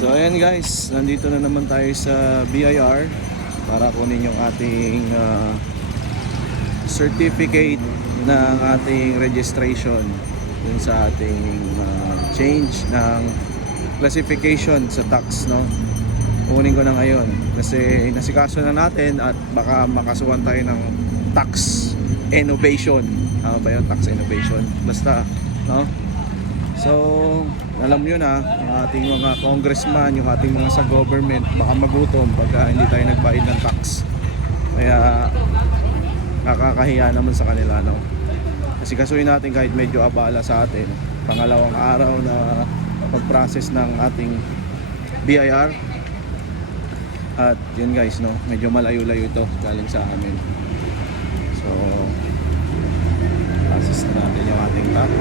So ayan guys, nandito na naman tayo sa BIR para kunin yung ating certificate ng ating registration dun sa ating change ng classification sa tax, no? Kunin ko na ngayon kasi nasikaso na natin at baka makasuhan tayo ng tax innovation. Ano ba yun? Tax innovation. Basta, no? So, alam nyo na, yung ating mga congressman, yung ating mga sa government, baka magutom pagka hindi tayo nagbayad ng tax. Kaya, nakakahiya naman sa kanila, no? Kasi kasuhin natin kahit medyo abala sa atin. Pangalawang araw na pag-process ng ating BIR. At yun guys, no? Medyo malayo-layo ito galing sa amin. So, process na natin yung ating tax.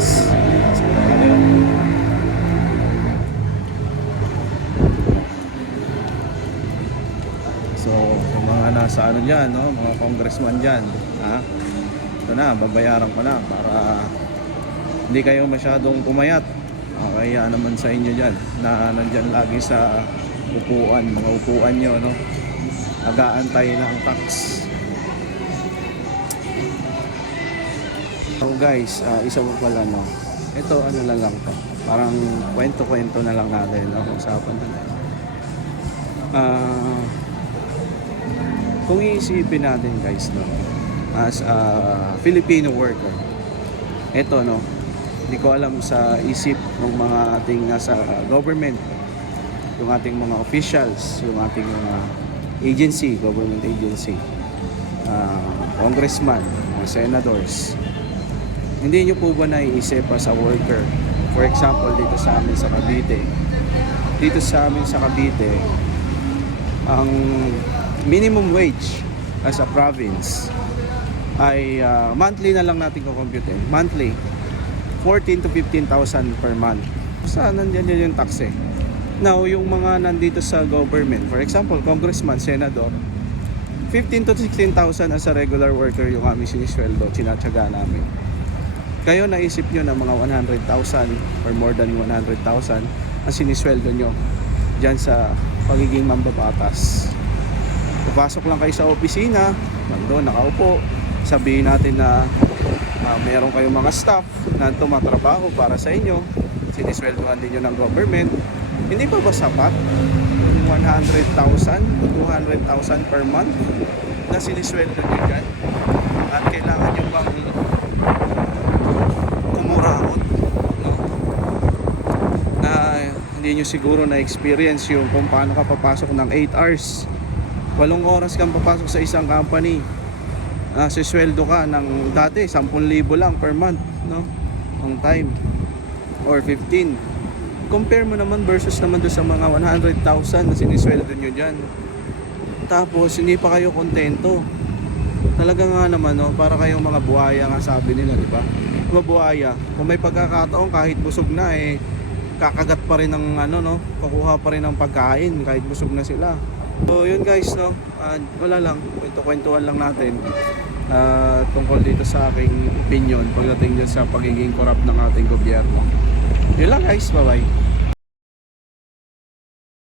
So, yung mga nasa ano dyan, no? Mga congressman dyan, ha? Ito na, babayaran ko na para hindi kayo masyadong pumayat. Kaya naman sa inyo dyan na nandyan lagi sa upuan, mga upuan nyo, no? Nag-aantay ng tax. So guys, isa pa pala, no? Ito ano lang to, parang kwento-kwento na lang natin, no? Usapan na natin. Kung iisipin natin guys, no, as a Filipino worker, ito, no, hindi ko alam sa isip ng mga ating nasa government, yung ating mga officials, yung ating mga agency, government agency, congressman, mga senators, hindi nyo po ba naiisip as a worker? For example, dito sa amin sa Cavite, ang minimum wage as a province ay monthly na lang natin kukompute. Monthly, 14 to 15,000 per month. Saan nandiyan yung tax eh? Now, yung mga nandito sa government, for example, congressman, senador, 15 to 16,000 as a regular worker yung aming sinisweldo, sinatsaga namin. Kayo naisip nyo na mga 100,000 or more than 100,000 ang sinisweldo nyo dyan sa pagiging mambabatas. Papasok lang kayo sa opisina, nandun, nakaupo, sabihin natin na meron kayong mga staff na tumatrabaho para sa inyo, sinisweldohan din nyo ng government. Hindi pa ba sapat yung 100,000 o 200,000 per month na sinisweldo nyo dyan? At kailangan nyo bang kumuraot, no? Na hindi nyo siguro na-experience yung kung paano ka papasok ng 8 hours, 8 oras kang papasok sa isang company, sisweldo ka ng dati 10,000 lang per month, no? On time, or 15. Compare mo naman versus naman doon sa mga 100,000 na sinisweldo nyo dyan. Tapos hindi pa kayo kontento. Talaga nga naman, no? Para kayong mga buhaya nga sabi nila, di ba? Mga buhaya, kung may pagkakataon kahit busog na kakagat pa rin ng no? Kukuha pa rin ng pagkain kahit busog na sila. So yun guys, no? Wala lang, kwento-kwentuhan lang natin tungkol dito sa aking opinion pagdating dyan sa pagiging corrupt ng ating gobyerno. Yun lang guys, bye bye.